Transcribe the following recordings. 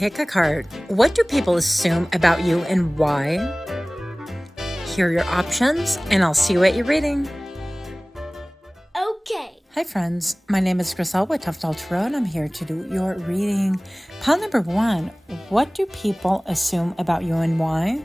Pickacard. What do people assume about you and why? Here are your options, and I'll see you at your reading. Okay. Hi friends, my name is Griselle with Toughdolltarot, and I'm here to do your reading. Pile number 1, what do people assume about you and why?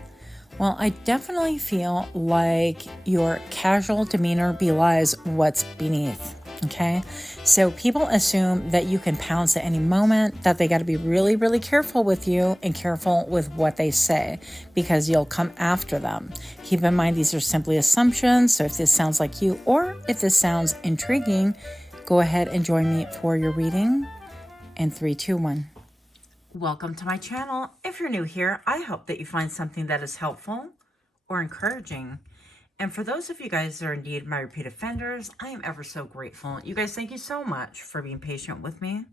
Well, I definitely feel like your casual demeanor belies what's beneath, okay? So people assume that you can pounce at any moment, that they got to be really, really careful with you and careful with what they say because you'll come after them. Keep in mind, these are simply assumptions. So if this sounds like you or if this sounds intriguing, go ahead and join me for your reading in 3, 2, 1. Welcome to my channel. If you're new here, I hope that you find something that is helpful or encouraging. And for those of you guys that are indeed my repeat offenders, I am ever so grateful. You guys, thank you so much for being patient with me.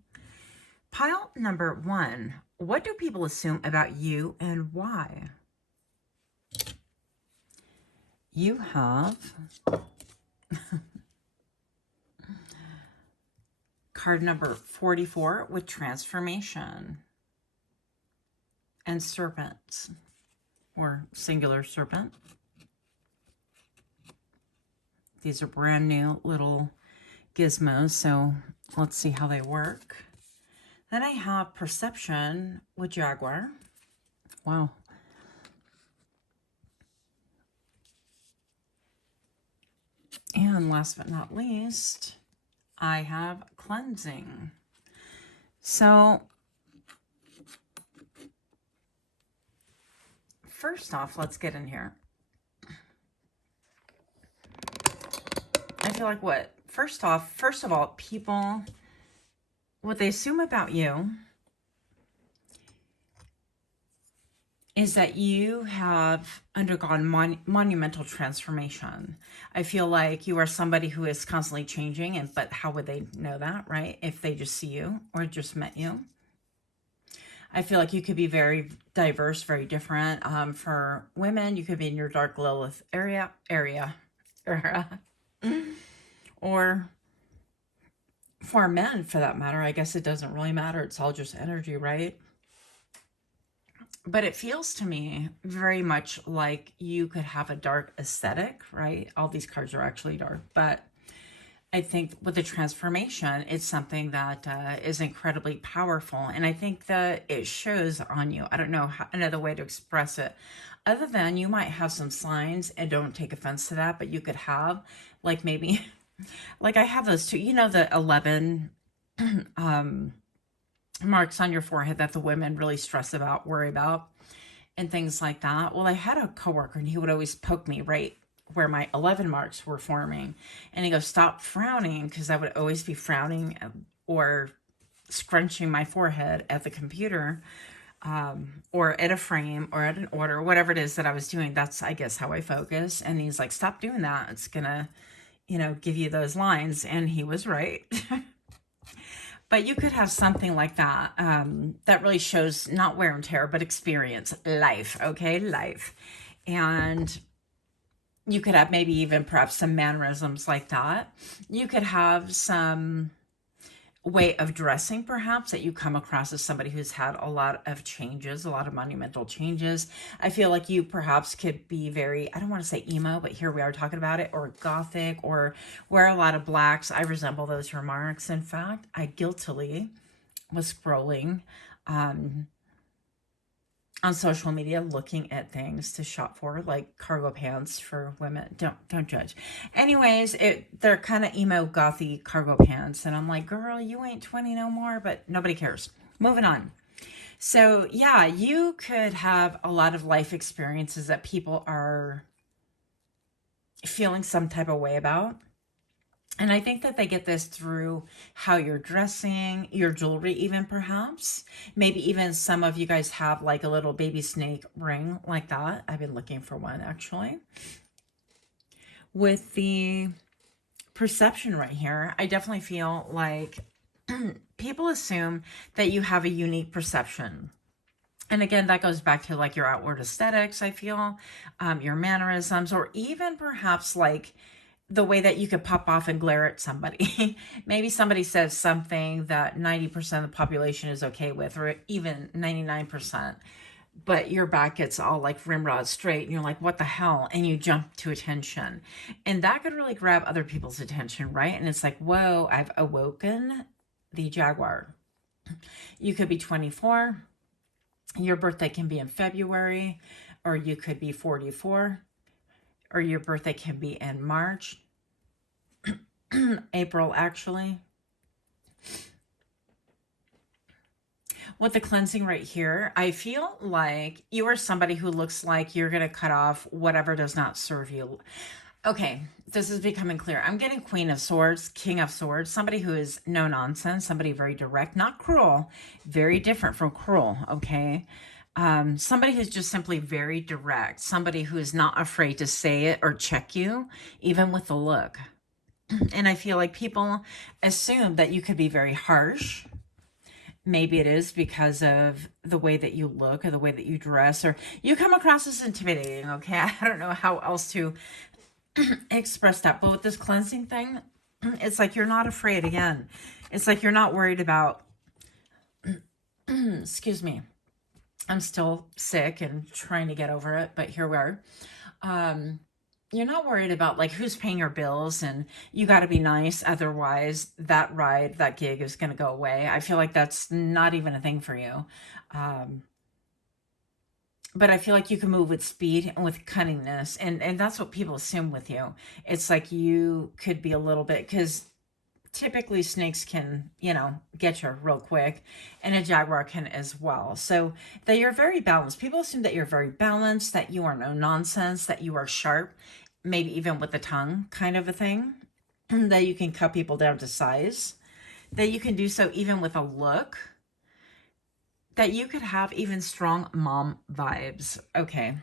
Pile number 1, what do people assume about you and why? You have card number 44 with transformation and serpent, or singular serpent. These are brand new little gizmos, so let's see how they work. Then I have perception with jaguar. Wow. And last but not least, I have cleansing. So first off, let's get in here. I feel like first of all, people, what they assume about you is that you have undergone monumental transformation. I feel like you are somebody who is constantly changing, but how would they know that, right? If they just see you or just met you. I feel like you could be very diverse, very different. For women, you could be in your dark Lilith area. Or for men, for that matter, I guess it doesn't really matter. It's all just energy, right? But it feels to me very much like you could have a dark aesthetic, right? All these cards are actually dark, but I think with the transformation, it's something that is incredibly powerful. And I think that it shows on you. I don't know another way to express it other than you might have some signs, and don't take offense to that, but you could have like maybe like I have those two, you know, the 11 marks on your forehead that the women really stress about, worry about, and things like that. Well, I had a coworker and he would always poke me right where my 11 marks were forming. And he goes, stop frowning, because I would always be frowning or scrunching my forehead at the computer or at a frame or at an order, whatever it is that I was doing. That's, I guess, how I focus. And he's like, stop doing that. It's going to, you know, give you those lines. And he was right. But you could have something like that that really shows not wear and tear, but experience, life, okay? Life. And you could have maybe even perhaps some mannerisms like that. You could have some way of dressing perhaps that you come across as somebody who's had a lot of changes, a lot of monumental changes. I feel like you perhaps could be very, I don't want to say emo, but here we are talking about it, or gothic, or wear a lot of blacks. I resemble those remarks. In fact, I guiltily was scrolling on social media looking at things to shop for, like cargo pants for women. Don't judge. Anyways, they're kind of emo gothy cargo pants, and I'm like, girl, you ain't 20 no more, but nobody cares. Moving on. So yeah, you could have a lot of life experiences that people are feeling some type of way about. And I think that they get this through how you're dressing, your jewelry even perhaps. Maybe even some of you guys have like a little baby snake ring like that. I've been looking for one actually. With the perception right here, I definitely feel like people assume that you have a unique perception. And again, that goes back to like your outward aesthetics, I feel, your mannerisms, or even perhaps like the way that you could pop off and glare at somebody. Maybe somebody says something that 90% of the population is okay with, or even 99%, but your back gets all like rimrod straight and you're like, what the hell? And you jump to attention. And that could really grab other people's attention, right? And it's like, whoa, I've awoken the jaguar. You could be 24. Your birthday can be in February, or you could be 44, or your birthday can be in March, April, actually. With the cleansing right here, I feel like you are somebody who looks like you're going to cut off whatever does not serve you. Okay, this is becoming clear. I'm getting Queen of Swords, King of Swords, somebody who is no nonsense, somebody very direct, not cruel, very different from cruel, okay? Somebody who's just simply very direct, somebody who is not afraid to say it or check you, even with the look. And I feel like people assume that you could be very harsh. Maybe it is because of the way that you look or the way that you dress, or you come across as intimidating, okay? I don't know how else to express that. But with this cleansing thing, it's like you're not afraid again. It's like you're not worried about, excuse me, I'm still sick and trying to get over it, but here we are. You're not worried about like who's paying your bills and you got to be nice. Otherwise that ride, that gig is going to go away. I feel like that's not even a thing for you. But I feel like you can move with speed and with cunningness. And that's what people assume with you. It's like you could be a little bit, because typically snakes can, you know, get you real quick, and a jaguar can as well. So that you're very balanced. People assume that you're very balanced, that you are no nonsense, that you are sharp, maybe even with the tongue kind of a thing, that you can cut people down to size, that you can do so even with a look, that you could have even strong mom vibes. Okay.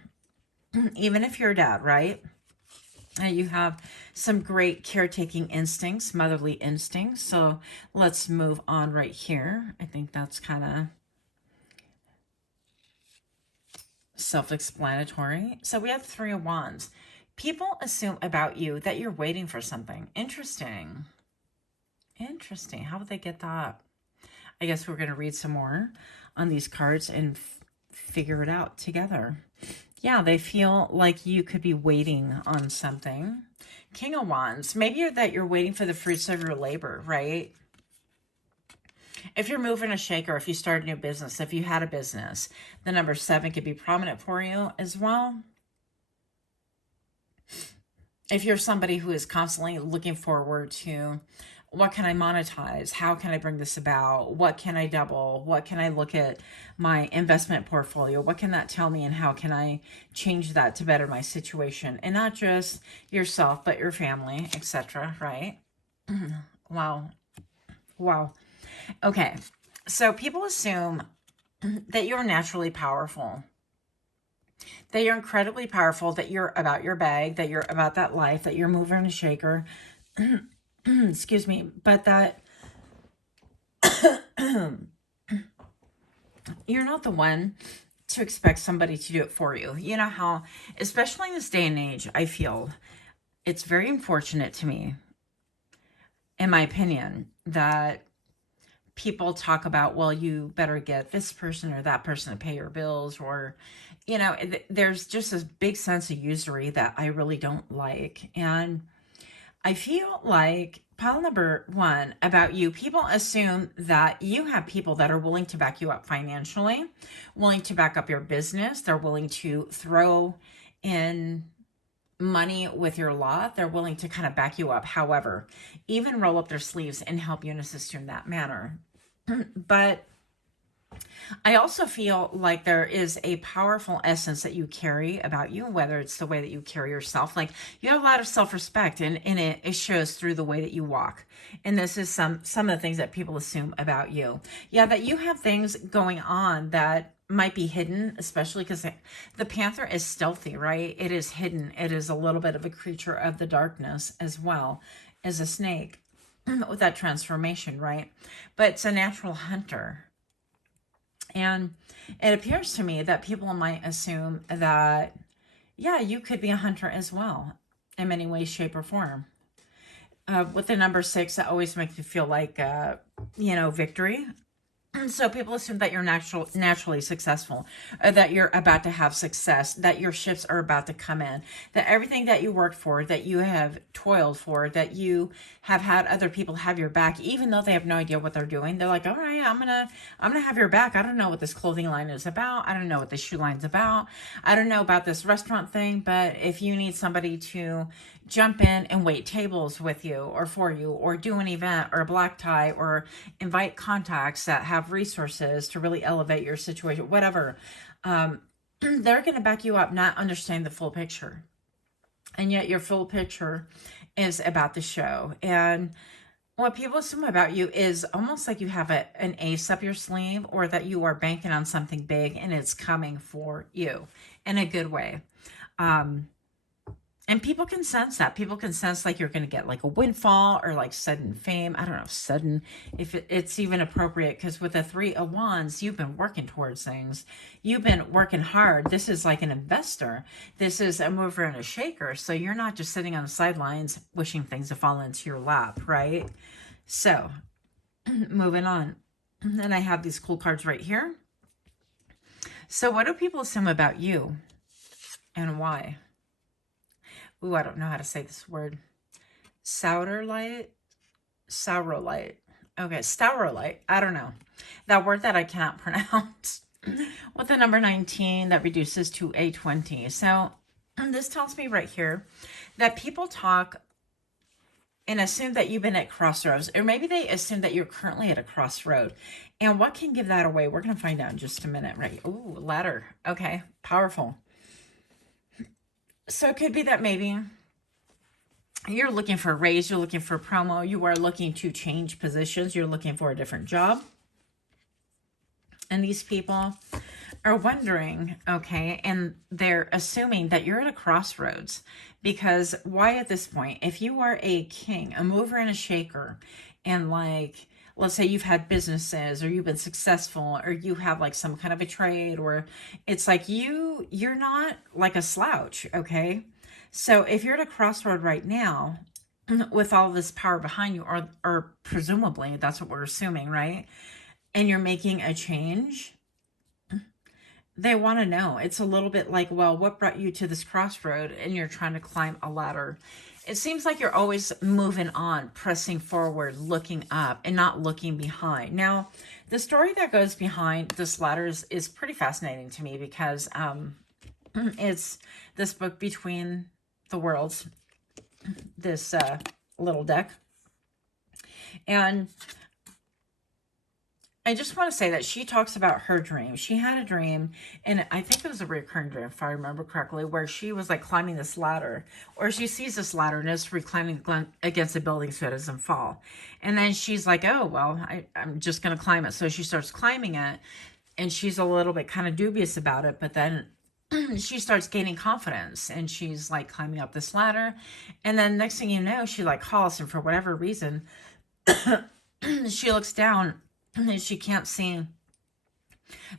Even if you're a dad, right? You have some great caretaking instincts, motherly instincts. So let's move on right here. I think that's kind of self-explanatory. So we have 3 of Wands. People assume about you that you're waiting for something. Interesting. Interesting. How would they get that? I guess we're going to read some more on these cards and figure it out together. Yeah, they feel like you could be waiting on something. King of Wands. Maybe that you're waiting for the fruits of your labor, right? If you're moving a shaker, if you start a new business, if you had a business, the number 7 could be prominent for you as well. If you're somebody who is constantly looking forward to, what can I monetize? How can I bring this about? What can I double? What can I look at my investment portfolio? What can that tell me? And how can I change that to better my situation? And not just yourself, but your family, etc. Right? Wow. Wow. Okay. So people assume that you're naturally powerful, that you're incredibly powerful, that you're about your bag, that you're about that life, that you're a mover and a shaker. Excuse me, but that you're not the one to expect somebody to do it for you. You know how, especially in this day and age, I feel it's very unfortunate to me, in my opinion, that people talk about, well, you better get this person or that person to pay your bills, or, you know, there's just this big sense of usury that I really don't like. And I feel like pile number 1 about you, people assume that you have people that are willing to back you up financially, willing to back up your business. They're willing to throw in money with your lot. They're willing to kind of back you up. However, even roll up their sleeves and help you and assist you in that manner. But I also feel like there is a powerful essence that you carry about you, whether it's the way that you carry yourself. Like you have a lot of self-respect, and it shows through the way that you walk. And this is some of the things that people assume about you. Yeah, that you have things going on that might be hidden, especially because the panther is stealthy, right? It is hidden. It is a little bit of a creature of the darkness as well as a snake with that transformation, right? But it's a natural hunter. And it appears to me that people might assume that, yeah, you could be a hunter as well in many ways, shape, or form. with the number 6, that always makes me feel like, you know, victory. So people assume that you're naturally successful, or that you're about to have success, that your shifts are about to come in, that everything that you worked for, that you have toiled for, that you have had other people have your back, even though they have no idea what they're doing. They're like, all right, I'm gonna have your back. I don't know what this clothing line is about. I don't know what this shoe line's about. I don't know about this restaurant thing, but if you need somebody to jump in and wait tables with you or for you, or do an event or a black tie, or invite contacts that have resources to really elevate your situation, whatever, they're going to back you up, not understand the full picture. And yet your full picture is about the show. And what people assume about you is almost like you have an ace up your sleeve, or that you are banking on something big and it's coming for you in a good way. And people can sense that. People can sense like you're going to get like a windfall, or like sudden fame. I don't know if sudden, if it's even appropriate, because with the 3 of Wands, you've been working towards things. You've been working hard. This is like an investor. This is a mover and a shaker. So you're not just sitting on the sidelines wishing things to fall into your lap, right? So moving on. And I have these cool cards right here. So what do people assume about you, and why? Ooh, I don't know how to say this word. Saurolite? Okay, Staurolite. I don't know. That word that I cannot pronounce. With the number 19, that reduces to a 20. So this tells me right here that people talk and assume that you've been at crossroads, or maybe they assume that you're currently at a crossroad. And what can give that away? We're going to find out in just a minute, right? Ooh, ladder. Okay, powerful. So it could be that maybe you're looking for a raise, you're looking for a promo, you are looking to change positions, you're looking for a different job. And these people are wondering, okay, and they're assuming that you're at a crossroads, because why at this point? If you are a king, a mover and a shaker, and like, let's say you've had businesses, or you've been successful, or you have like some kind of a trade, or it's like you're not like a slouch, okay? So if you're at a crossroad right now with all this power behind you, or presumably that's what we're assuming, right? And you're making a change, they want to know. It's a little bit like, well, what brought you to this crossroad? And you're trying to climb a ladder. It seems like you're always moving on, pressing forward, looking up, and not looking behind. Now, the story that goes behind this ladder is pretty fascinating to me, because it's this book, Between the Worlds, this little deck. And I just want to say that she talks about her dream. She had a dream, and I think it was a recurring dream, if I remember correctly, where she was like climbing this ladder, or she sees this ladder and is reclining against a building so it doesn't fall. And then she's like, oh, well, I'm just going to climb it. So she starts climbing it, and she's a little bit kind of dubious about it, but then she starts gaining confidence, and she's like climbing up this ladder. And then next thing you know, she like calls, and for whatever reason, she looks down, and she can't see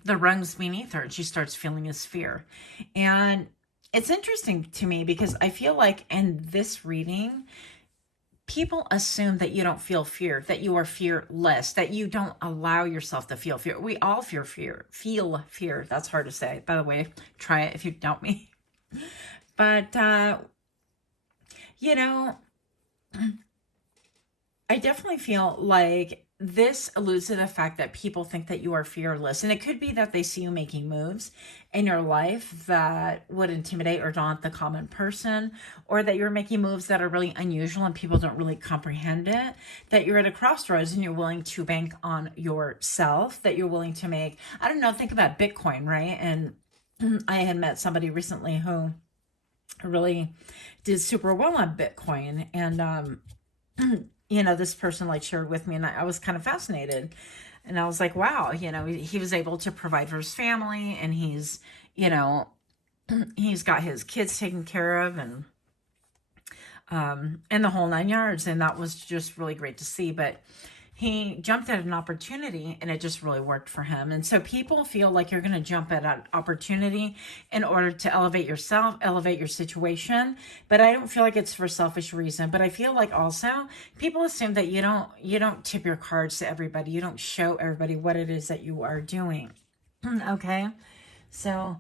the rungs beneath her, and she starts feeling this fear. And it's interesting to me, because I feel like in this reading, people assume that you don't feel fear, that you are fearless, that you don't allow yourself to feel fear. We all feel fear. That's hard to say, by the way. Try it if you doubt me. But, you know, I definitely feel like this alludes to the fact that people think that you are fearless. And it could be that they see you making moves in your life that would intimidate or daunt the common person, or that you're making moves that are really unusual and people don't really comprehend it, that you're at a crossroads and you're willing to bank on yourself, that you're willing to make, I don't know, think about Bitcoin, right? And I had met somebody recently who really did super well on Bitcoin. And, you know, this person like shared with me, and I was kind of fascinated, and I was like, wow, you know, he was able to provide for his family, and he's, you know, he's got his kids taken care of, and the whole 9 yards. And that was just really great to see. But he jumped at an opportunity and it just really worked for him. And so people feel like you're going to jump at an opportunity in order to elevate yourself, elevate your situation. But I don't feel like it's for selfish reason. But I feel like also people assume that you don't tip your cards to everybody. You don't show everybody what it is that you are doing. Okay. So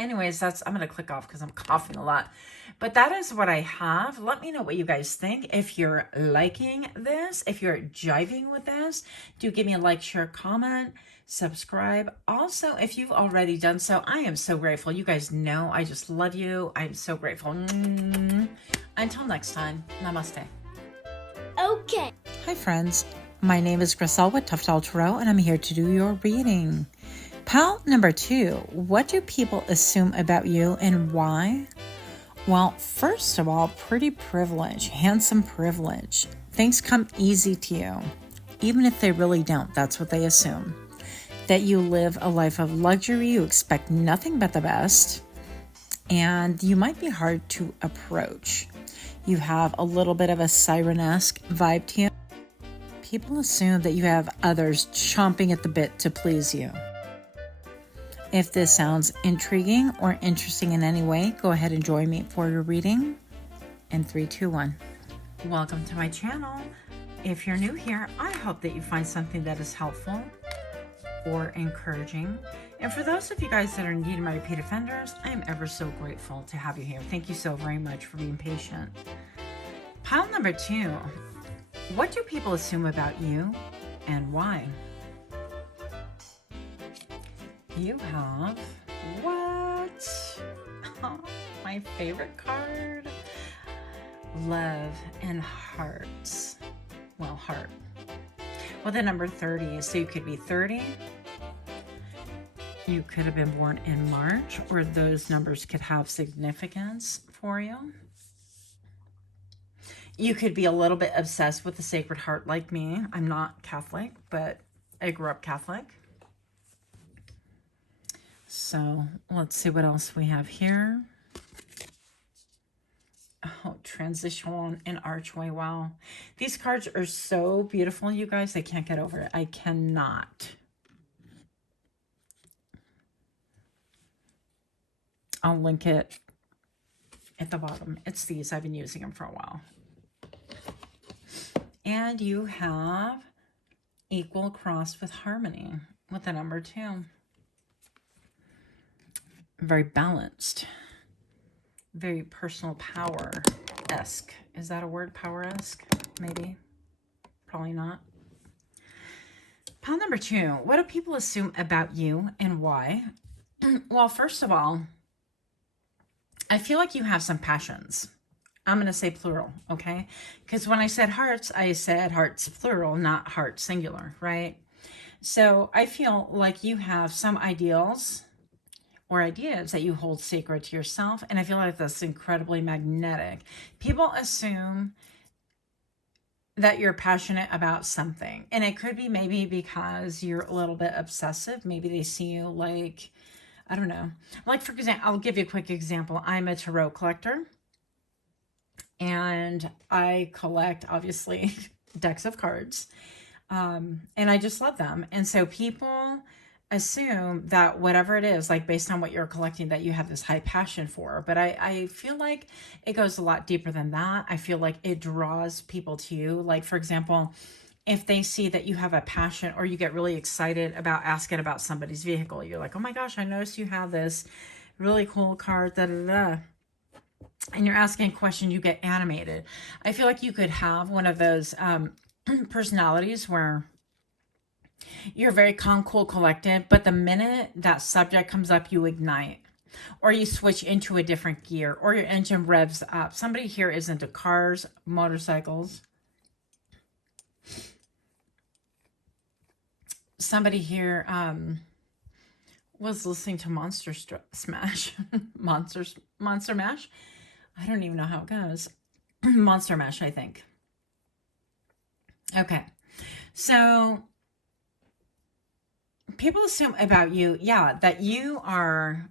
anyways, I'm going to click off because I'm coughing a lot. But that is what I have. Let me know what you guys think. If you're liking this, if you're jiving with this, do give me a like, share, comment, subscribe. Also, if you've already done so, I am so grateful. You guys know I just love you. I'm so grateful. Until next time, namaste. Okay. Hi, friends. My name is Griselle with Toughdolltarot, and I'm here to do your reading. Pile number 2, what do people assume about you and why? Well, first of all, pretty privilege, handsome privilege. Things come easy to you. Even if they really don't, that's what they assume. That you live a life of luxury, you expect nothing but the best, and you might be hard to approach. You have a little bit of a siren-esque vibe to you. People assume that you have others chomping at the bit to please you. If this sounds intriguing or interesting in any way, go ahead and join me for your reading in 3, 2, 1. Welcome to my channel. If you're new here, I hope that you find something that is helpful or encouraging. And for those of you guys that are needing my repeat offenders, I am ever so grateful to have you here. Thank you so very much for being patient. Pile number 2, what do people assume about you and why? You have what? Oh, my favorite card. Love and hearts. Well, heart. Well, the number 30. So you could be 30. You could have been born in March, or those numbers could have significance for you. You could be a little bit obsessed with the Sacred Heart like me. I'm not Catholic, but I grew up Catholic. So let's see what else we have here. Oh, transition and archway. Wow. These cards are so beautiful, you guys. I can't get over it. I cannot. I'll link it at the bottom. It's these. I've been using them for a while. And you have equal cross with harmony with the number 2. Very balanced, very personal power-esque. Is that a word, power-esque? Maybe, probably not. Pile number 2, what do people assume about you and why? Well, first of all, I feel like you have some passions. I'm going to say plural, okay? Because when I said hearts plural, not heart singular, right? So I feel like you have some ideals or ideas that you hold sacred to yourself. And I feel like that's incredibly magnetic. People assume that you're passionate about something. And it could be maybe because you're a little bit obsessive. Maybe they see you like, I don't know. Like, for example, I'll give you a quick example. I'm a tarot collector. And I collect, obviously, decks of cards. And I just love them. And so people assume that whatever it is, like based on what you're collecting, that you have this high passion for. But I feel like it goes a lot deeper than that. I feel like it draws people to you. Like, for example, if they see that you have a passion or you get really excited about asking about somebody's vehicle, you're like, oh my gosh, I noticed you have this really cool car, da da da. And you're asking a question, you get animated. I feel like you could have one of those personalities where you're very calm, cool, collected, but the minute that subject comes up, you ignite, or you switch into a different gear, or your engine revs up. Somebody here is into cars, motorcycles. Somebody here was listening to Monster Mash. Monster Mash? I don't even know how it goes. Monster Mash, I think. Okay. So people assume about you, that you are,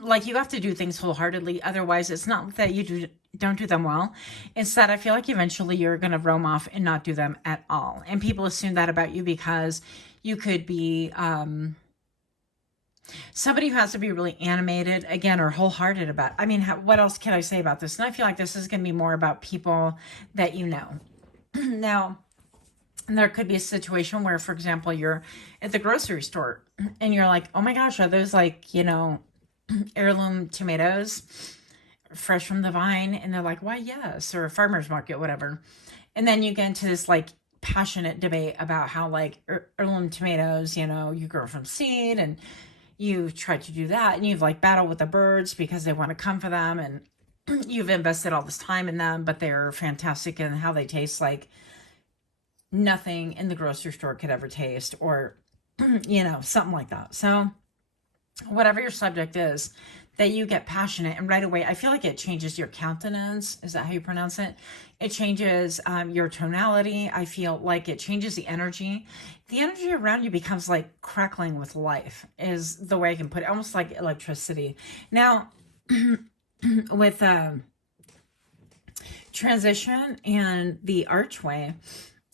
like, you have to do things wholeheartedly. Otherwise, it's not that you don't do them well. Instead, I feel like eventually you're going to roam off and not do them at all. And people assume that about you because you could be somebody who has to be really animated, again, or wholehearted about. I mean, what else can I say about this? And I feel like this is going to be more about people that you know. Now, there could be a situation where, for example, you're at the grocery store and you're like, oh my gosh, are those like, you know, heirloom tomatoes fresh from the vine? And they're like, why, yes, or a farmer's market, whatever. And then you get into this like passionate debate about how like heirloom tomatoes, you know, you grow from seed and you try to do that and you've like battled with the birds because they want to come for them and you've invested all this time in them, but they're fantastic in how they taste like nothing in the grocery store could ever taste, or, you know, something like that. So whatever your subject is, that you get passionate and right away, I feel like it changes your countenance. Is that how you pronounce it? It changes your tonality. I feel like it changes the energy. The energy around you becomes like crackling with life is the way I can put it, almost like electricity. Now, with transition and the archway,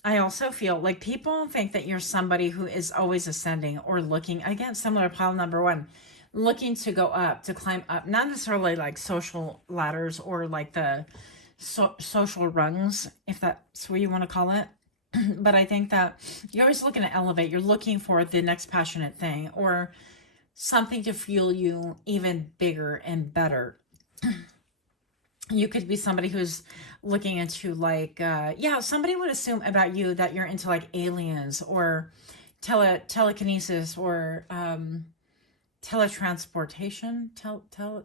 I also feel like people think that you're somebody who is always ascending or looking, again, similar to pile number one, looking to go up, to climb up, not necessarily like social ladders or like the social rungs, if that's what you want to call it. But I think that you're always looking to elevate. You're looking for the next passionate thing or something to fuel you even bigger and better. You could be somebody who's looking into like, yeah, somebody would assume about you that you're into like aliens or telekinesis or teletransportation,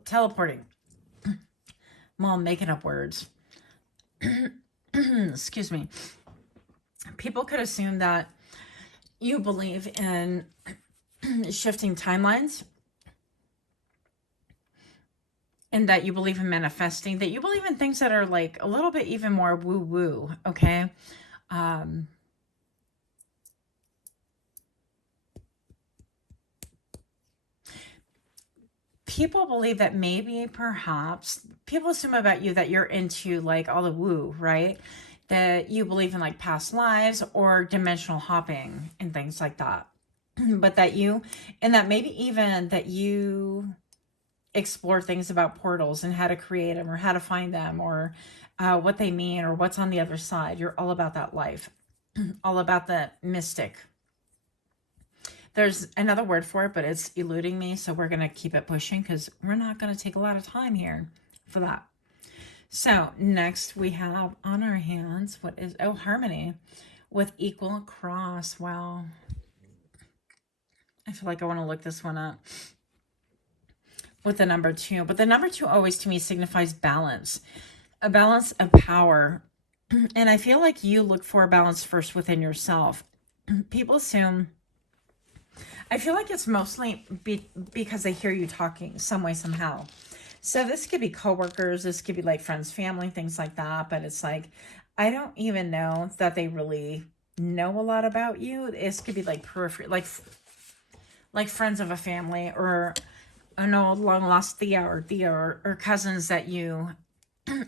teleporting. I'm making up words. Excuse me. People could assume that you believe in shifting timelines, and that you believe in manifesting, that you believe in things that are like a little bit even more woo-woo, okay? People believe that maybe, perhaps, people assume about you that you're into like all the woo, right? That you believe in like past lives or dimensional hopping and things like that. But that you, and that maybe even that you explore things about portals and how to create them or how to find them or what they mean or what's on the other side. You're all about that life, all about the mystic. There's another word for it, but it's eluding me. So we're going to keep it pushing because we're not going to take a lot of time here for that. So next we have on our hands, what is, oh, harmony with equal cross. Wow. I feel like I want to look this one up. With the number 2, but the number 2 always to me signifies balance, a balance of power. And I feel like you look for a balance first within yourself. People assume, I feel like it's mostly because they hear you talking some way, somehow. So this could be coworkers, this could be like friends, family, things like that. But it's like, I don't even know that they really know a lot about you. This could be like periphery, like friends of a family, or an old long lost Thea or cousins that you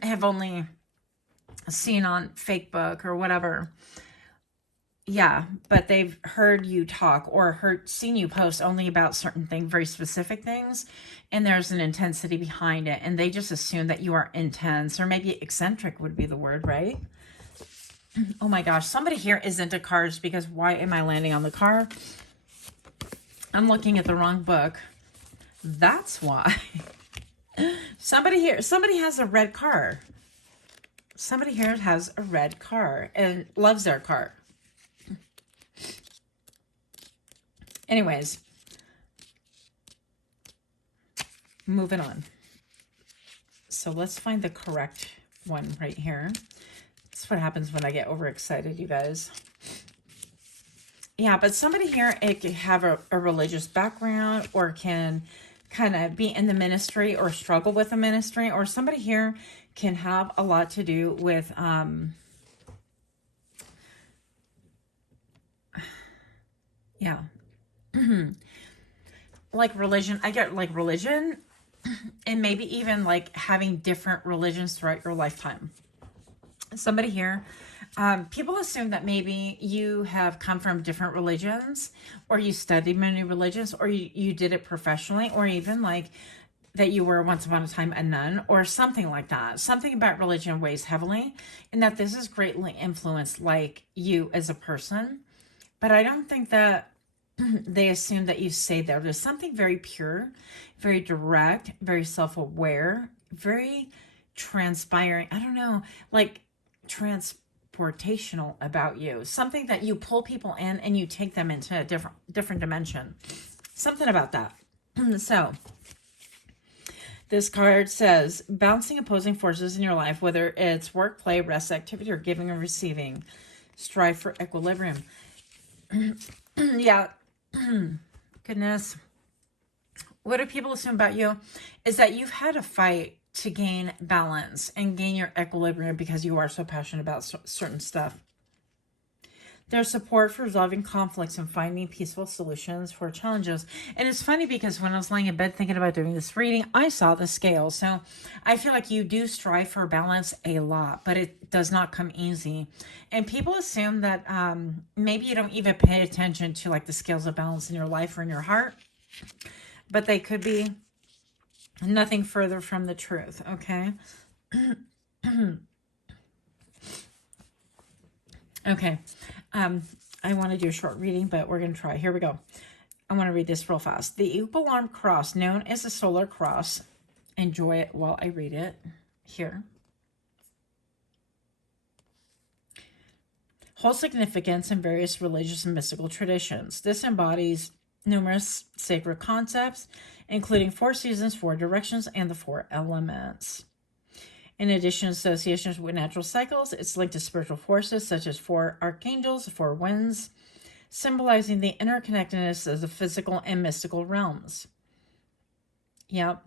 have only seen on Facebook or whatever. Yeah, but they've heard you talk or seen you post only about certain things, very specific things, and there's an intensity behind it, and they just assume that you are intense, or maybe eccentric would be the word, right? Oh my gosh, somebody here is into cars, because why am I landing on the car? I'm looking at the wrong book. That's why. Somebody has a red car. Somebody here has a red car and loves their car. Anyways, moving on. So let's find the correct one right here. That's what happens when I get overexcited, you guys. Yeah, but somebody here, it could have a religious background, or can kind of be in the ministry or struggle with the ministry, or somebody here can have a lot to do with yeah. Like religion. I get like religion And maybe even like having different religions throughout your lifetime. Somebody here, people assume that maybe you have come from different religions, or you studied many religions, or you did it professionally, or even like that you were once upon a time a nun or something like that. Something about religion weighs heavily, and that this has greatly influenced like you as a person. But I don't think that they assume that you say that. There's something very pure, very direct, very self-aware, very transpiring. I don't know, like transportational about you. Something that you pull people in and you take them into a different dimension. Something about that. So this card says, balancing opposing forces in your life, whether it's work, play, rest, activity, or giving and receiving. Strive for equilibrium. Yeah. Goodness. What do people assume about you is that you've had to fight to gain balance and gain your equilibrium because you are so passionate about certain stuff. There's support for resolving conflicts and finding peaceful solutions for challenges. And it's funny because when I was laying in bed thinking about doing this reading, I saw the scale. So I feel like you do strive for balance a lot, but it does not come easy. And people assume that maybe you don't even pay attention to like the scales of balance in your life or in your heart, but they could be nothing further from the truth, okay? Okay. I want to do a short reading, but we're going to try. Here we go. I want to read this real fast. The equal arm cross, known as the solar cross. Enjoy it while I read it here. Holds significance in various religious and mystical traditions. This embodies numerous sacred concepts, including 4 seasons, 4 directions, and the 4 elements. In addition to associations with natural cycles, it's linked to spiritual forces such as 4 archangels, 4 winds, symbolizing the interconnectedness of the physical and mystical realms. Yep.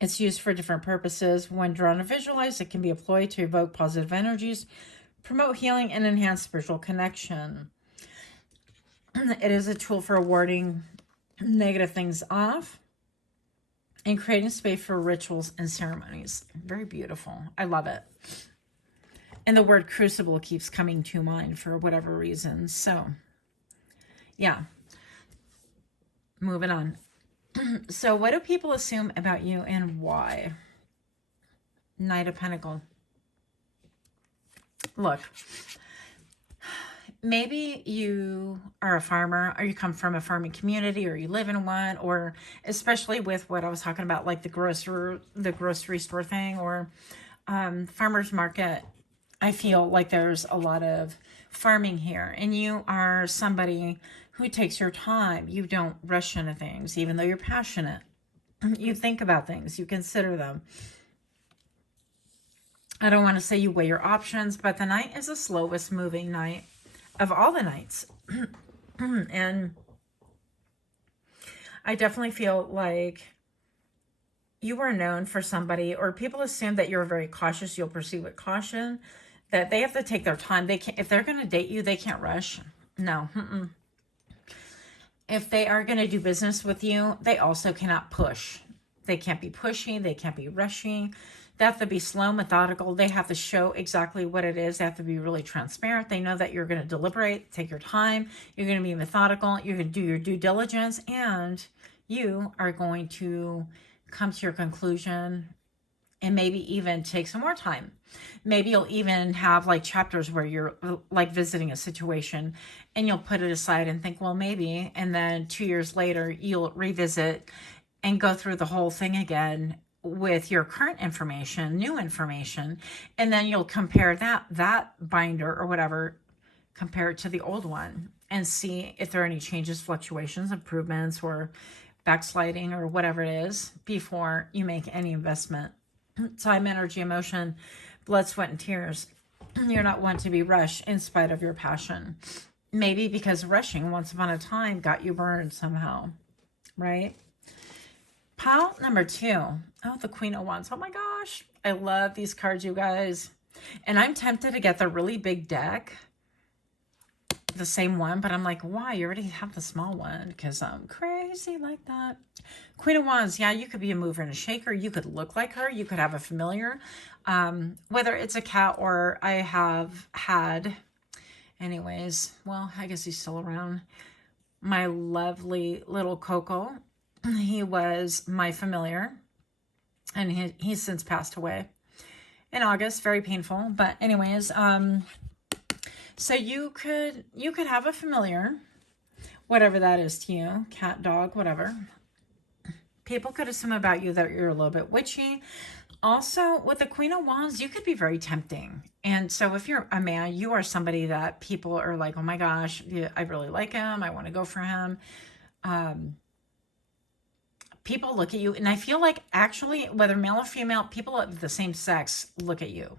It's used for different purposes. When drawn and visualized, it can be employed to evoke positive energies, promote healing, and enhance spiritual connection. It is a tool for warding negative things off and creating space for rituals and ceremonies. Very beautiful. I love it. And the word crucible keeps coming to mind for whatever reason. So, yeah. Moving on. So, what do people assume about you and why? Knight of Pentacles. Look. Maybe you are a farmer, or you come from a farming community, or you live in one, or especially with what I was talking about, like the grocery store thing, or farmer's market. I feel like there's a lot of farming here, and you are somebody who takes your time. You don't rush into things, even though you're passionate. You think about things, you consider them. I don't want to say you weigh your options, but the Knight is the slowest moving Knight of all the Knights. And I definitely feel like you are known for somebody, or people assume that you're very cautious. You'll proceed with caution, that they have to take their time. They can't, if they're going to date you, they can't rush. No. If they are going to do business with you, they also cannot push. They can't be pushy. They can't be rushing. They have to be slow, methodical. They have to show exactly what it is. They have to be really transparent. They know that you're going to deliberate, take your time. You're going to be methodical. You're going to do your due diligence, and you are going to come to your conclusion and maybe even take some more time. Maybe you'll even have like chapters where you're like visiting a situation and you'll put it aside and think, well, maybe. And then 2 years later, you'll revisit and go through the whole thing again with your current information, new information, and then you'll compare that binder or whatever, compare it to the old one and see if there are any changes, fluctuations, improvements, or backsliding or whatever it is before you make any investment. Time, energy, emotion, blood, sweat, and tears. You're not one to be rushed in spite of your passion. Maybe because rushing once upon a time got you burned somehow, right? Pile number 2. Oh, the Queen of Wands. Oh my gosh. I love these cards, you guys. And I'm tempted to get the really big deck. the same one, but I'm like, why? You already have the small one, because I'm crazy like that. Queen of Wands, yeah, you could be a mover and a shaker. You could look like her. You could have a familiar, whether it's a cat or I have had, anyways, well, I guess he's still around. My lovely little Coco, he was my familiar, and he's since passed away in August. Very painful, but anyways, so you could have a familiar, whatever that is to you, cat, dog, whatever. People could assume about you that you're a little bit witchy. Also, with the Queen of Wands, you could be very tempting. And so if you're a man, you are somebody that people are like, oh my gosh, I really like him. I want to go for him. People look at you, and I feel like actually, whether male or female, people of the same sex look at you.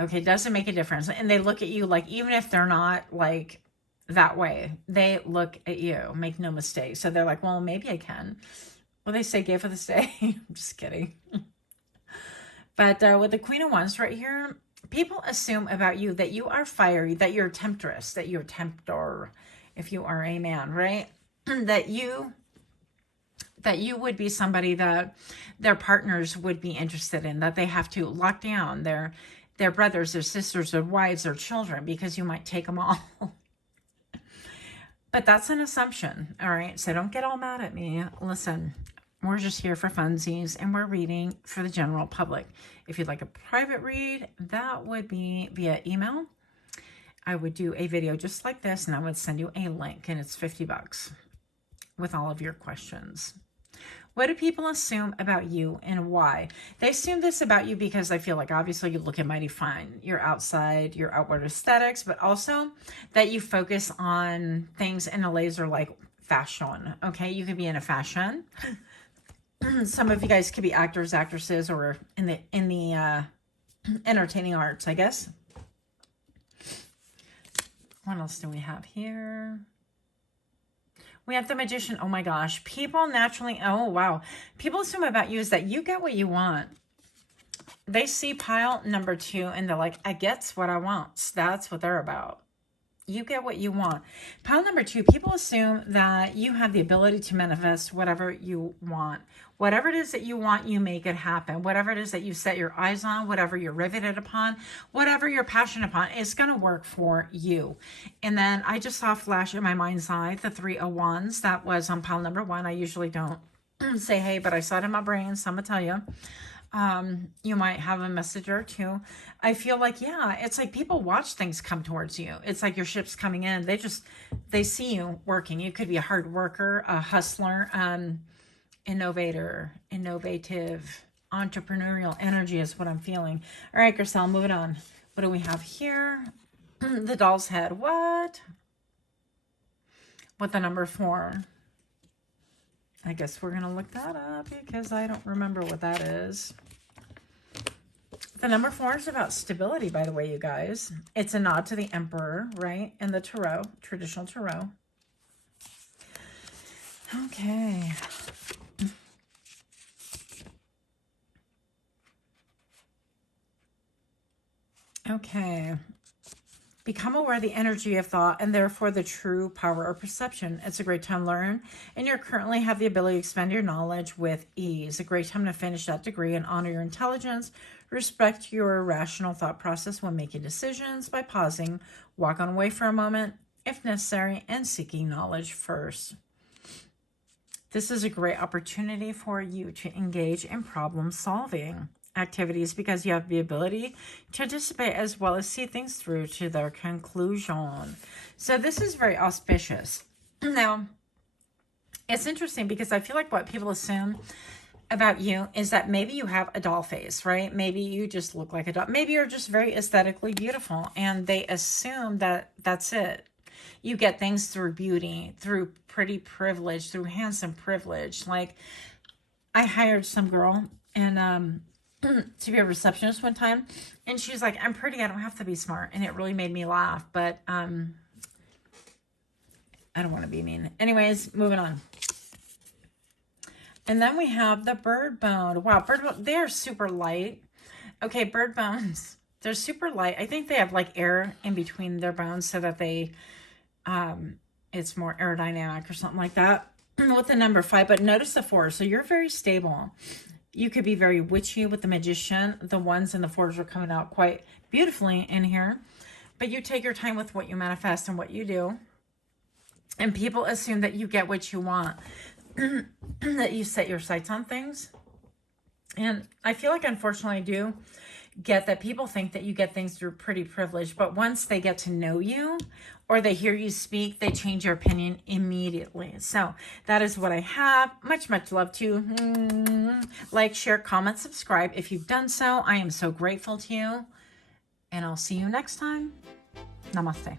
Okay, doesn't make a difference. And they look at you like, even if they're not like that way, they look at you, make no mistake. So they're like, well, maybe I can. Well, they say gay for the stay. I'm just kidding. But with the Queen of Wands right here, people assume about you that you are fiery, that you're a temptress, that you're a tempter, if you are a man, right? that you would be somebody that their partners would be interested in, that they have to lock down their brothers, their sisters, their wives, their children, because you might take them all. But that's an assumption, all right? So don't get all mad at me. Listen, we're just here for funsies, and we're reading for the general public. If you'd like a private read, that would be via email. I would do a video just like this, and I would send you a link, and it's $50 with all of your questions. What do people assume about you and why? They assume this about you because I feel like obviously you look mighty fine. Your outside, your outward aesthetics, but also that you focus on things in a laser like fashion. Okay, you could be in a fashion. Some of you guys could be actors, actresses, or in the entertaining arts, I guess. What else do we have here? We have the Magician. Oh my gosh. People naturally, oh wow. People assume about you is that you get what you want. They see pile number 2 and they're like, I gets what I want. That's what they're about. You get what you want. Pile number 2, people assume that you have the ability to manifest whatever you want. Whatever it is that you want, you make it happen. Whatever it is that you set your eyes on, whatever you're riveted upon, whatever you're passionate upon, it's going to work for you. And then I just saw flash in my mind's eye the 3 of Wands. That was on pile number 1. I usually don't say hey, but I saw it in my brain, so I'm going to tell you. You might have a message or two. I feel like, yeah, it's like people watch things come towards you. It's like your ship's coming in. They see you working. You could be a hard worker, a hustler, innovative, entrepreneurial energy is what I'm feeling. All right, Griselle, moving on. What do we have here? The doll's head. What? What the number 4? I guess we're going to look that up because I don't remember what that is. The number 4 is about stability, by the way, you guys. It's a nod to the Emperor, right? And the Tarot, traditional Tarot. Okay. Okay. Become aware of the energy of thought and therefore the true power of perception. It's a great time to learn, and you currently have the ability to expand your knowledge with ease. A great time to finish that degree and honor your intelligence. Respect your rational thought process when making decisions by pausing, walk on away for a moment if necessary, and seeking knowledge first. This is a great opportunity for you to engage in problem solving activities because you have the ability to anticipate as well as see things through to their conclusion. So this is very auspicious. Now, it's interesting because I feel like what people assume about you is that maybe you have a doll face, right? Maybe you just look like a doll. Maybe you're just very aesthetically beautiful, and they assume that that's it. You get things through beauty, through pretty privilege, through handsome privilege. Like, I hired some girl and to be a receptionist one time, and she's like, I'm pretty, I don't have to be smart. And it really made me laugh, but I don't want to be mean. Anyways, moving on. And then we have the bird bone. Wow, bird bone, they're super light. Okay, bird bones, they're super light. I think they have like air in between their bones so that they It's more aerodynamic or something like that with the number 5. But notice the 4. So you're very stable. You could be very witchy with the Magician. The 1s and the 4s are coming out quite beautifully in here. But you take your time with what you manifest and what you do. And people assume that you get what you want. That you set your sights on things. And I feel like, unfortunately, I do get that people think that you get things through pretty privilege. But once they get to know you or they hear you speak, they change your opinion immediately. So that is what I have. Much, much love to you. Like, share, comment, subscribe. If you've done so, I am so grateful to you. And I'll see you next time. Namaste.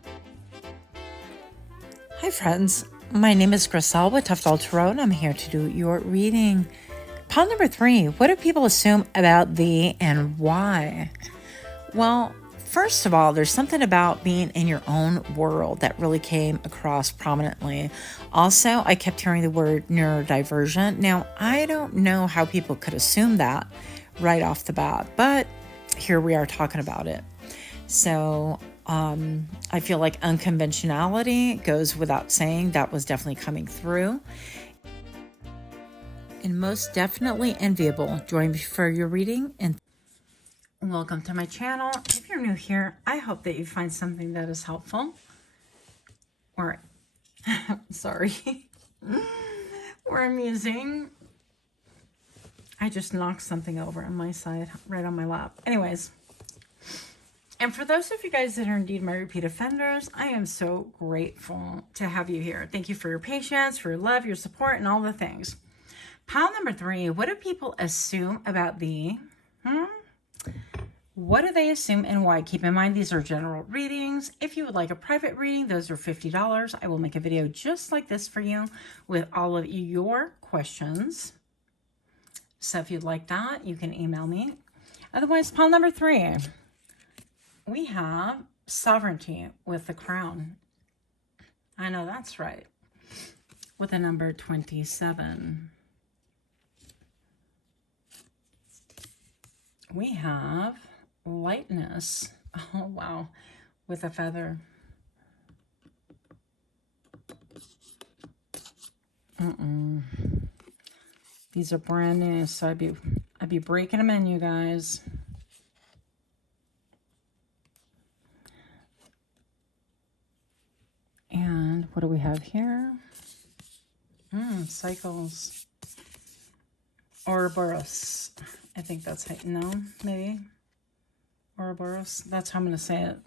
Hi, friends. My name is Griselle with Toughdolltarot, and I'm here to do your reading. Pile number 3. What do people assume about thee and why? Well, first of all, there's something about being in your own world that really came across prominently. Also, I kept hearing the word neurodivergent. Now, I don't know how people could assume that right off the bat, but here we are talking about it. So, I feel like unconventionality goes without saying. That was definitely coming through. And most definitely enviable. Join me for your reading, and welcome to my channel. If you're new here, I hope that you find something that is helpful or sorry or amusing. I just knocked something over on my side, right on my lap. Anyways, and for those of you guys that are indeed my repeat offenders, I am so grateful to have you here. Thank you for your patience, for your love, your support, and all the things. Pile number 3, what do people assume about thee? What do they assume and why? Keep in mind, these are general readings. If you would like a private reading, those are $50. I will make a video just like this for you with all of your questions. So if you'd like that, you can email me. Otherwise, pile number 3, we have sovereignty with the crown. I know that's right. With the number 27. We have lightness. Oh, wow. With a feather. These are brand new, so I'd be breaking them in, you guys. And what do we have here? Cycles. Ouroboros. I think that's how, no, maybe. Ouroboros. That's how I'm going to say it.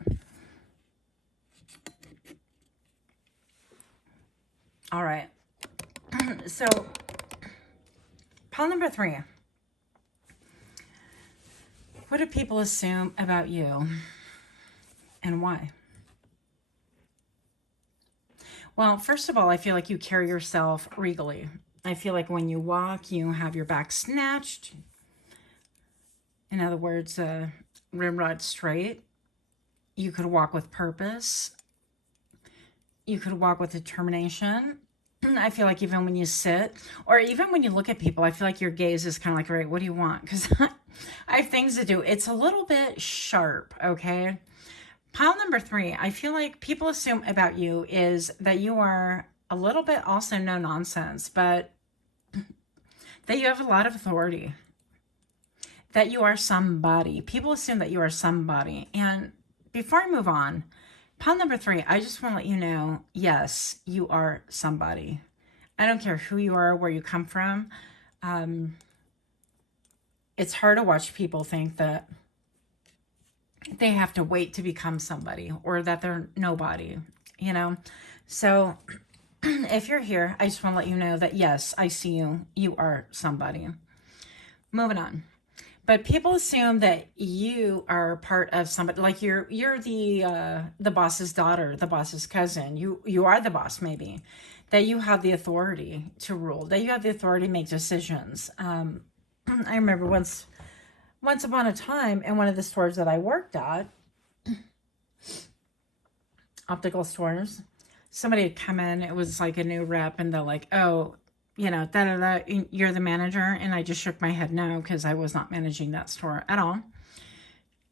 All right. So, pile number 3. What do people assume about you and why? Well, first of all, I feel like you carry yourself regally. I feel like when you walk, you have your back snatched. In other words, rimrod straight. You could walk with purpose. You could walk with determination. I feel like even when you sit, or even when you look at people, I feel like your gaze is kind of like, right, what do you want? Because I have things to do. It's a little bit sharp, okay? Pile number 3, I feel like people assume about you is that you are a little bit also no nonsense, but that you have a lot of authority. That you are somebody. People assume that you are somebody. And before I move on, pile number 3, I just want to let you know, yes, you are somebody. I don't care who you are, where you come from. It's hard to watch people think that they have to wait to become somebody or that they're nobody, you know? So if you're here, I just want to let you know that, yes, I see you. You are somebody. Moving on. But people assume that you are part of somebody, like you're the boss's daughter, the boss's cousin. You are the boss, maybe. That you have the authority to rule. That you have the authority to make decisions. I remember once upon a time in one of the stores that I worked at, optical stores, somebody had come in. It was like a new rep, and they're like, "Oh, you know, you're the manager." And I just shook my head no, because I was not managing that store at all.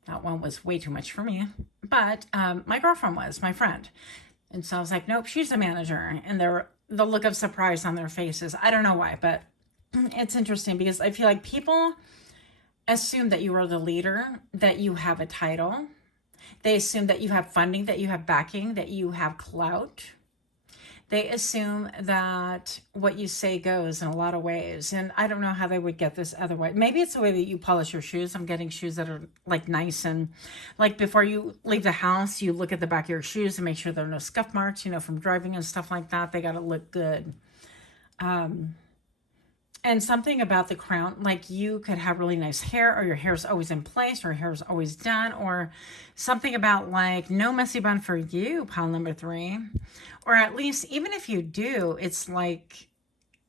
That one was way too much for me. But my girlfriend was, my friend. And so I was like, nope, she's a manager. And the look of surprise on their faces. I don't know why, but it's interesting because I feel like people assume that you are the leader, that you have a title. They assume that you have funding, that you have backing, that you have clout. They assume that what you say goes in a lot of ways. And I don't know how they would get this other way. Maybe it's the way that you polish your shoes. I'm getting shoes that are like nice. And like before you leave the house, you look at the back of your shoes and make sure there are no scuff marks, you know, from driving and stuff like that. They got to look good. And something about the crown, like you could have really nice hair, or your hair's always in place, or your hair's always done, or something about like no messy bun for you, pile number 3. Or at least, even if you do, it's like,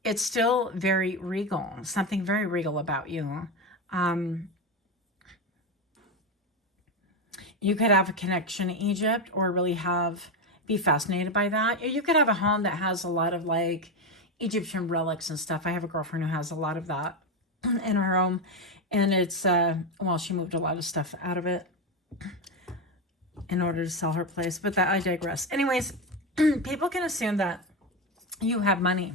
it's still very regal, something very regal about you. You could have a connection to Egypt, or really be fascinated by that. You could have a home that has a lot of like Egyptian relics and stuff. I have a girlfriend who has a lot of that in her home, and it's well, she moved a lot of stuff out of it in order to sell her place, but that I digress. Anyways, people can assume that you have money.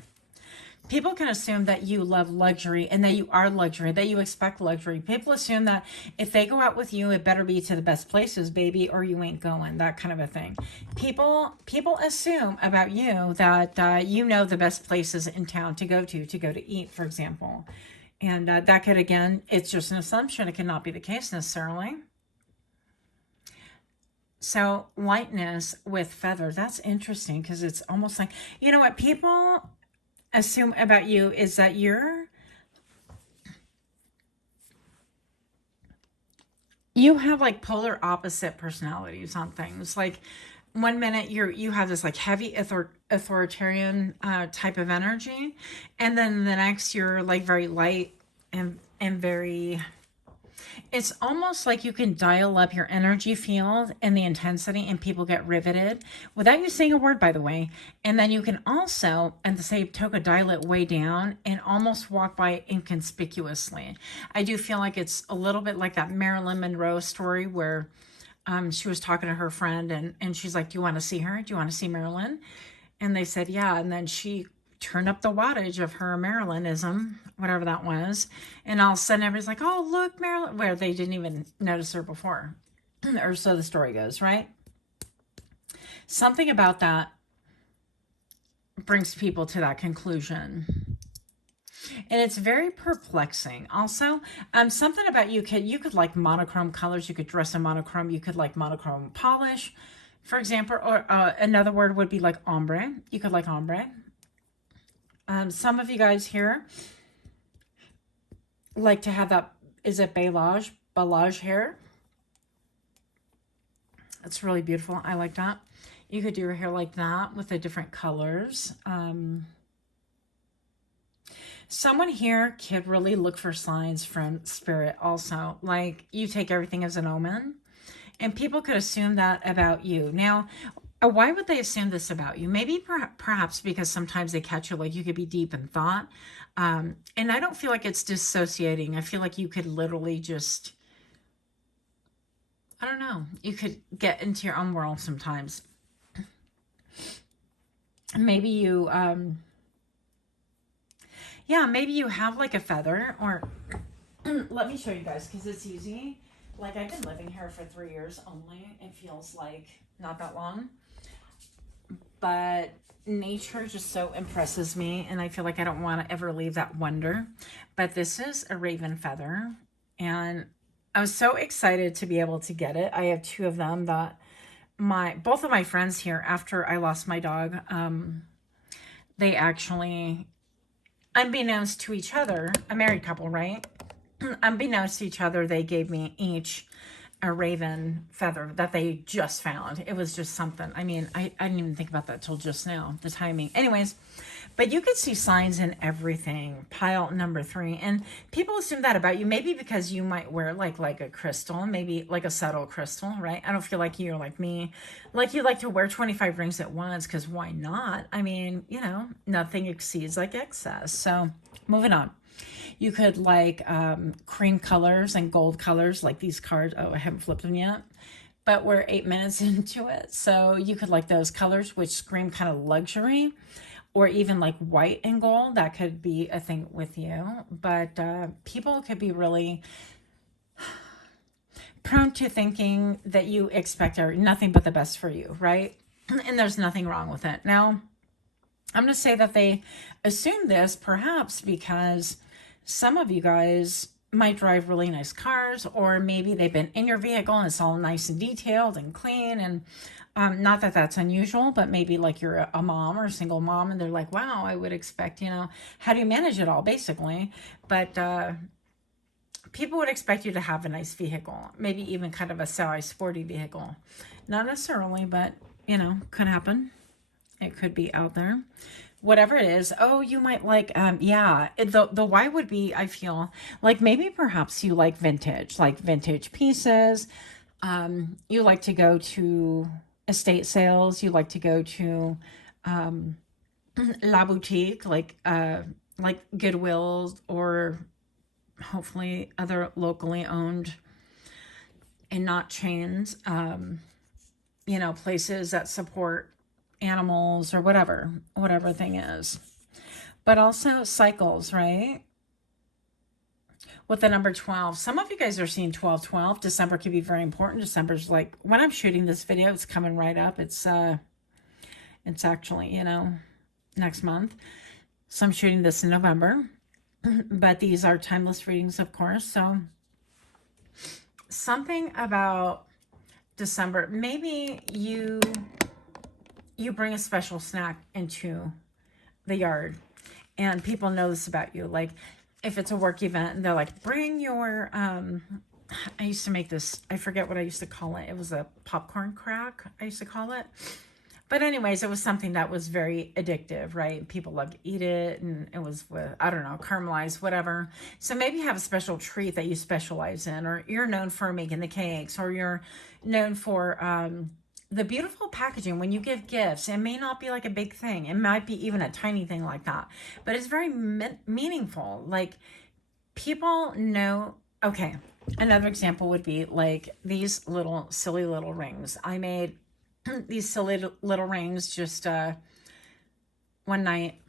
People can assume that you love luxury and that you are luxury, that you expect luxury. People assume that if they go out with you, it better be to the best places, baby, or you ain't going, that kind of a thing. People assume about you that you know the best places in town to go to eat, for example. And that could, again, it's just an assumption. It cannot be the case necessarily. So lightness with feather, that's interesting because it's almost like, you know what, people assume about you is that you have like polar opposite personalities on things. Like one minute you have this like heavy authoritarian type of energy, and then the next you're like very light and very, it's almost like you can dial up your energy field and the intensity, and people get riveted without you saying a word, by the way. And then you can also, at the same token, dial it way down and almost walk by inconspicuously. I do feel like it's a little bit like that Marilyn Monroe story where she was talking to her friend and she's like, do you want to see her? Do you want to see Marilyn? And they said, yeah. And then she turned up the wattage of her Marilynism, whatever that was. And all of a sudden everybody's like, oh, look, Marilyn, where they didn't even notice her before. Or so the story goes, right? Something about that brings people to that conclusion. And it's very perplexing. Also, something about you could like monochrome colors. You could dress in monochrome. You could like monochrome polish, for example. Or another word would be like ombre. You could like ombre. Some of you guys here like to have that, is it balayage hair? It's really beautiful. I like that. You could do your hair like that with the different colors. Someone here could really look for signs from spirit also. Like you take everything as an omen, and people could assume that about you. Now, why would they assume this about you? Maybe perhaps because sometimes they catch you like you could be deep in thought. And I don't feel like it's dissociating. I feel like you could literally just, I don't know, you could get into your own world sometimes. Maybe you, yeah, maybe you have like a feather, or let me show you guys because it's easy. Like I've been living here for 3 years only. It feels like not that long. But nature just so impresses me, and I feel like I don't want to ever leave that wonder. But this is a raven feather, and I was so excited to be able to get it. I have 2 of them that both of my friends here, after I lost my dog, they actually, unbeknownst to each other, a married couple, right? Unbeknownst to each other, they gave me each a raven feather that they just found. It was just something. I mean, I didn't even think about that till just now, the timing. Anyways, but you could see signs in everything. Pile number 3. And people assume that about you, maybe because you might wear like a crystal, maybe like a subtle crystal, right? I don't feel like you're like me. Like you like to wear 25 rings at once, because why not? I mean, you know, nothing exceeds like excess. So moving on. You could like cream colors and gold colors, like these cards. Oh, I haven't flipped them yet. but we're 8 minutes into it. So you could like those colors, which scream kind of luxury, or even like white and gold. That could be a thing with you. But people could be really prone to thinking that you expect nothing but the best for you, right? And there's nothing wrong with it. Now, I'm going to say that they assume this perhaps because some of you guys might drive really nice cars, or maybe they've been in your vehicle and it's all nice and detailed and clean. And not that that's unusual, but maybe like you're a mom or a single mom and they're like, wow, I would expect, how do you manage it all basically? But people would expect you to have a nice vehicle, maybe even kind of a sporty vehicle. Not necessarily, but, could happen. It could be out there. Whatever it is. Oh, you might like, the why would be, I feel, like maybe perhaps you like vintage pieces. You like to go to estate sales. You like to go to La Boutique, like Goodwill's, or hopefully other locally owned and not chains, places that support animals or whatever thing is. But also cycles, right? With the number 12. Some of you guys are seeing 1212. December could be very important. December's like, when I'm shooting this video, it's coming right up. It's actually, next month. So I'm shooting this in November. But these are timeless readings, of course. So something about December. Maybe you bring a special snack into the yard and people know this about you. Like if it's a work event and they're like, bring your, I used to make this, I forget what I used to call it. It was a popcorn crack, I used to call it. But anyways, it was something that was very addictive, right? People loved to eat it, and it was with, I don't know, caramelized, whatever. So maybe you have a special treat that you specialize in, or you're known for making the cakes, or you're known for the beautiful packaging when you give gifts. It may not be like a big thing. It might be even a tiny thing like that, but it's very meaningful. Like people know, okay, another example would be like these silly little rings. I made these silly little rings just one night,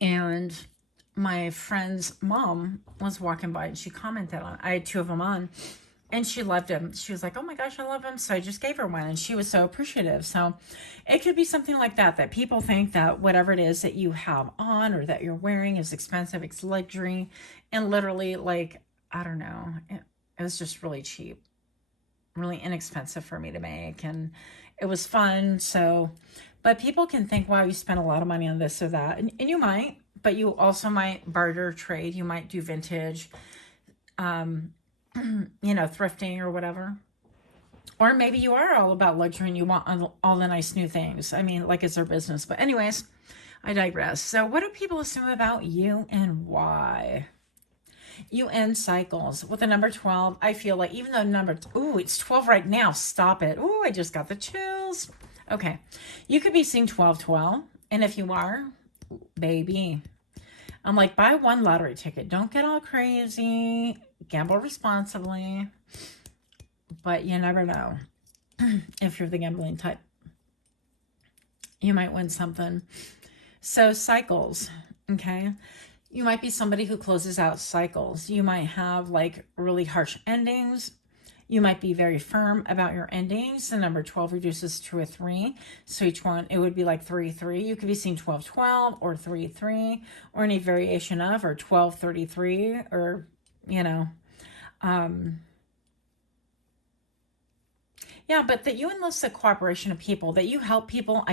and my friend's mom was walking by and she commented on it. I had 2 of them on and she loved them. She was like, oh my gosh, I love them. So I just gave her one and she was so appreciative. So it could be something like that people think that whatever it is that you have on or that you're wearing is expensive, it's luxury, and literally, like, I don't know, it was just really cheap, really inexpensive for me to make, and it was fun. So, but people can think, wow, you spent a lot of money on this or that, and you might, but you also might barter trade. You might do vintage, thrifting or whatever. Or maybe you are all about luxury and you want all the nice new things. I mean, like it's their business. But anyways, I digress. So what do people assume about you and why? You end cycles. With the number 12, I feel like even though it's 12 right now. Stop it. Ooh, I just got the chills. Okay. You could be seeing 1212. And if you are, baby, I'm like, buy one lottery ticket. Don't get all crazy. Gamble responsibly. But you never know. If you're the gambling type, you might win something. So cycles, okay? You might be somebody who closes out cycles. You might have like really harsh endings. You might be very firm about your endings. The number 12 reduces to a 3. So each one, it would be like 3-3. You could be seeing 12-12 or 3-3 or any variation of, or 12-33, or, yeah, but that you enlist the cooperation of people, that you help people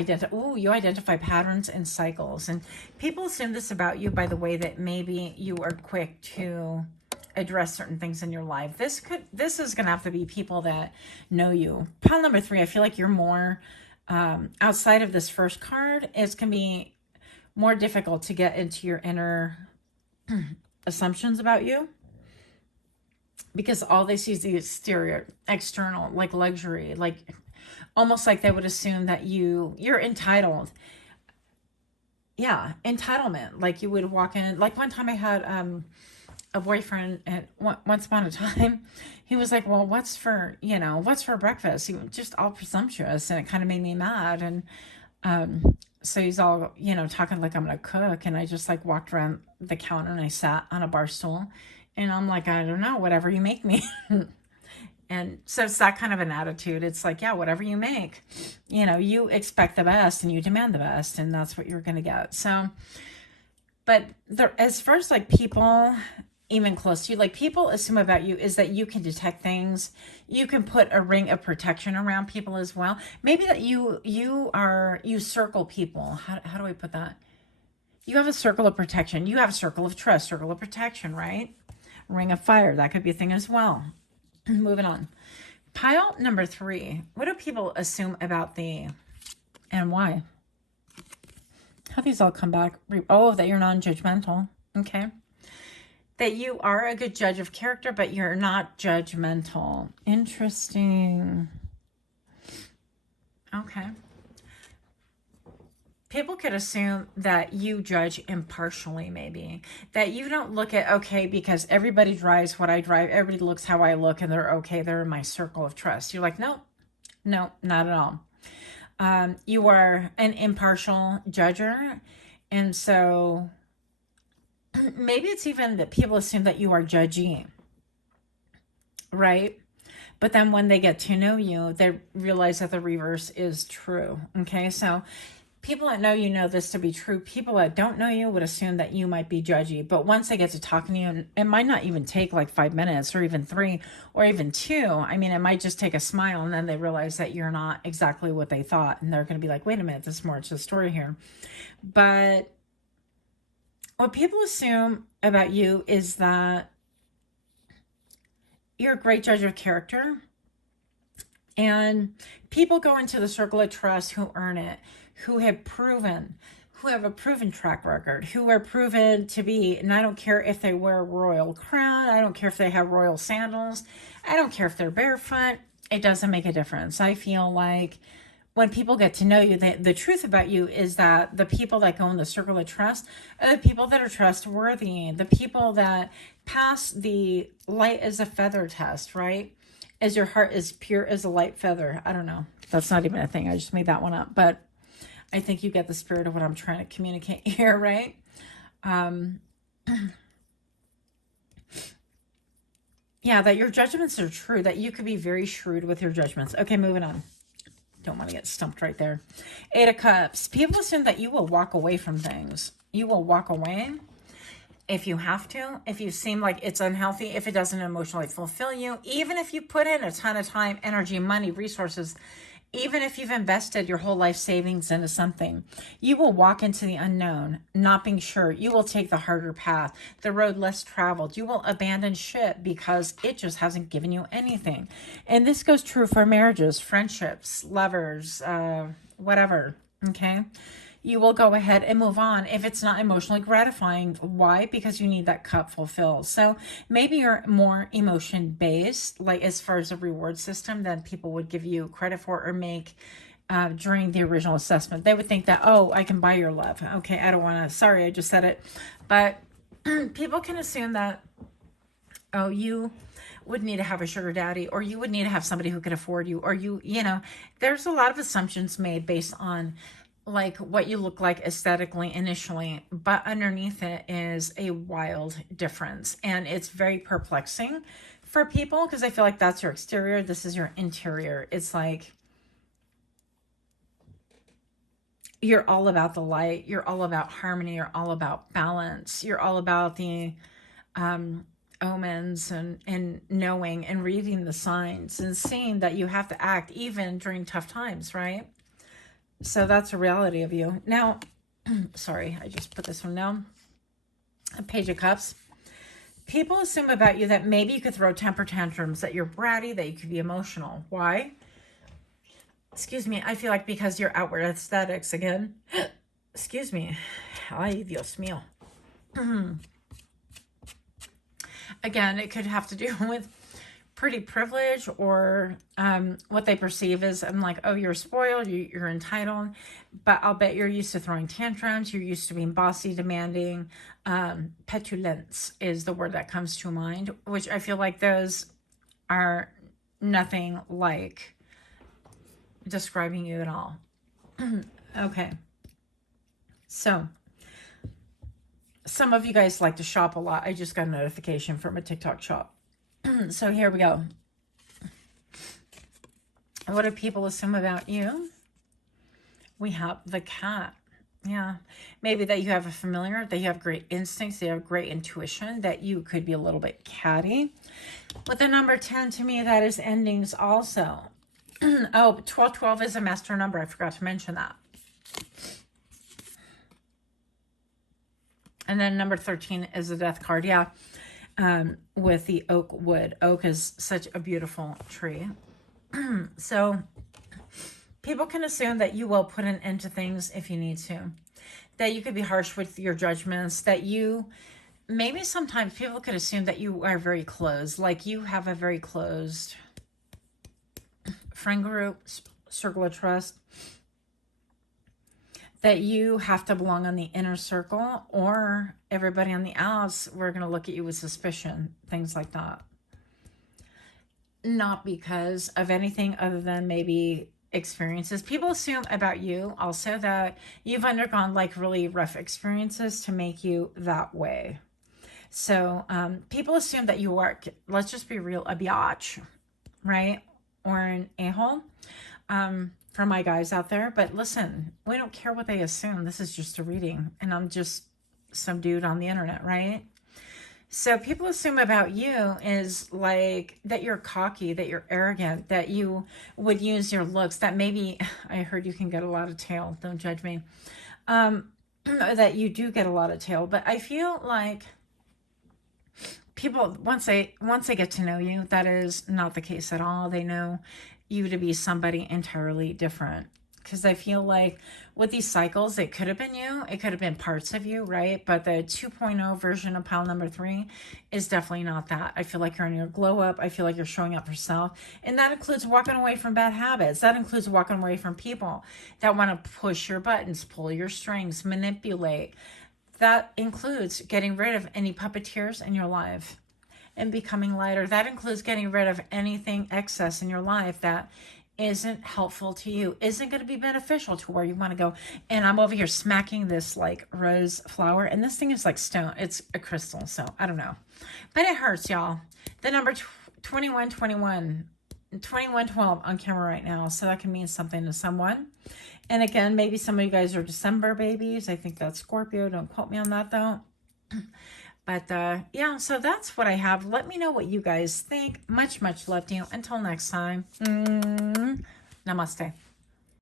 you identify patterns and cycles. And people assume this about you by the way that maybe you are quick to address certain things in your life. This is going to have to be people that know you. Pile number 3, I feel like you're more, outside of this first card, it's going to be more difficult to get into your inner assumptions about you. Because all they see is the exterior, external, like luxury, like almost like they would assume that you're entitled. Yeah, entitlement. Like you would walk in, like one time I had a boyfriend at once upon a time, he was like, well, what's for breakfast? He was just all presumptuous, and it kind of made me mad. And so he's all, talking like I'm going to cook. And I just like walked around the counter and I sat on a bar stool and I'm like, I don't know, whatever you make me. And so it's that kind of an attitude. It's like, yeah, whatever you make, you expect the best and you demand the best, and that's what you're going to get. So, but as far as like people even close to you, like people assume about you is that you can detect things. You can put a ring of protection around people as well. Maybe that you circle people. How do I put that? You have a circle of protection. You have a circle of trust, circle of protection, right? Ring of fire. That could be a thing as well. Moving on. Pile number 3. What do people assume about thee and why? How these all come back? Oh, that you're non-judgmental. Okay. That you are a good judge of character, but you're not judgmental. Interesting. Okay. People could assume that you judge impartially, maybe. That you don't look at, okay, because everybody drives what I drive, everybody looks how I look, and they're okay, they're in my circle of trust. You're like, no, not at all. You are an impartial judger, and so maybe it's even that people assume that you are judgy, right? But then when they get to know you, they realize that the reverse is true, okay? So people that know you know this to be true. People that don't know you would assume that you might be judgy. But once they get to talking to you, and it might not even take like 5 minutes or even 3 or even 2. I mean, it might just take a smile, and then they realize that you're not exactly what they thought. And they're going to be like, wait a minute, there's more to the story here. But what people assume about you is that you're a great judge of character. And people go into the circle of trust who earn it, who have a proven track record, who are proven to be, and I don't care if they wear a royal crown, I don't care if they have royal sandals, I don't care if they're barefoot, it doesn't make a difference. I feel like when people get to know you, the truth about you is that the people that go in the circle of trust are the people that are trustworthy, the people that pass the light as a feather test, right? As your heart is pure as a light feather. I don't know. That's not even a thing. I just made that one up. But I think you get the spirit of what I'm trying to communicate here, right? Yeah, that your judgments are true, that you could be very shrewd with your judgments. Okay, moving on. Don't want to get stumped right there. 8 of Cups. People assume that you will walk away from things. You will walk away if you have to, if you seem like it's unhealthy, if it doesn't emotionally fulfill you, even if you put in a ton of time, energy, money, resources, even if you've invested your whole life savings into something, you will walk into the unknown, not being sure. You will take the harder path, the road less traveled. You will abandon shit because it just hasn't given you anything. And this goes true for marriages, friendships, lovers, whatever, okay? You will go ahead and move on if it's not emotionally gratifying. Why? Because you need that cup fulfilled. So maybe you're more emotion based, like as far as a reward system, than people would give you credit for or make during the original assessment. They would think that, oh, I can buy your love. Okay, I don't want to, sorry, I just said it. But people can assume that, oh, you would need to have a sugar daddy, or you would need to have somebody who could afford you, or you know, there's a lot of assumptions made based on like what you look like aesthetically initially, but underneath it is a wild difference. And it's very perplexing for people because I feel like that's your exterior. This is your interior. It's like you're all about the light. You're all about harmony. You're all about balance. You're all about the omens and knowing and reading the signs and seeing that you have to act even during tough times, right? So that's a reality of you. Now, sorry, I just put this one down. A Page of Cups. People assume about you that maybe you could throw temper tantrums, that you're bratty, that you could be emotional. Why? Excuse me. I feel like because your outward aesthetics again. Excuse me. Ay, Dios mío. Again, it could have to do with pretty privilege, or what they perceive is, I'm like, oh, you're spoiled, you're entitled, but I'll bet you're used to throwing tantrums, you're used to being bossy, demanding. Petulance is the word that comes to mind, which I feel like those are nothing like describing you at all. Okay. So, some of you guys like to shop a lot. I just got a notification from a TikTok shop. So here we go. What do people assume about you? We have the cat. Yeah. Maybe that you have a familiar, that you have great instincts, they have great intuition, that you could be a little bit catty. With the number 10, to me, that is endings also. Oh, 1212 is a master number. I forgot to mention that. And then number 13 is a death card. Yeah. With the oak wood. Oak is such a beautiful tree. So people can assume that you will put an end to things if you need to. That you could be harsh with your judgments. That you, maybe sometimes people could assume that you are very closed. Like you have a very closed friend group, circle of trust. That you have to belong on the inner circle, or everybody on the outs, we're going to look at you with suspicion, things like that. Not because of anything other than maybe experiences. People assume about you also that you've undergone like really rough experiences to make you that way. So people assume that you are, let's just be real, a biatch, right? Or an a-hole. For my guys out there, but listen, we don't care what they assume. This is just a reading, and I'm just some dude on the internet, right? So people assume about you is like that you're cocky, that you're arrogant, that you would use your looks, that maybe, I heard you can get a lot of tail, don't judge me, that you do get a lot of tail, but I feel like people, once they get to know you, that is not the case at all. They know you to be somebody entirely different. Because I feel like with these cycles, it could have been you. It could have been parts of you, right? But the 2.0 version of pile number 3 is definitely not that. I feel like you're on your glow up. I feel like you're showing up for self. And that includes walking away from bad habits. That includes walking away from people that want to push your buttons, pull your strings, manipulate. That includes getting rid of any puppeteers in your life and becoming lighter. That includes getting rid of anything excess in your life that isn't helpful to you, isn't going to be beneficial to where you want to go. And I'm over here smacking this like rose flower, and this thing is like stone. It's a crystal, so I don't know. But it hurts, y'all. The number 2112 on camera right now, so that can mean something to someone. And again, maybe some of you guys are December babies. I think that's Scorpio. Don't quote me on that, though. But yeah, so that's what I have. Let me know what you guys think. Much, much love to you. Until next time. Namaste.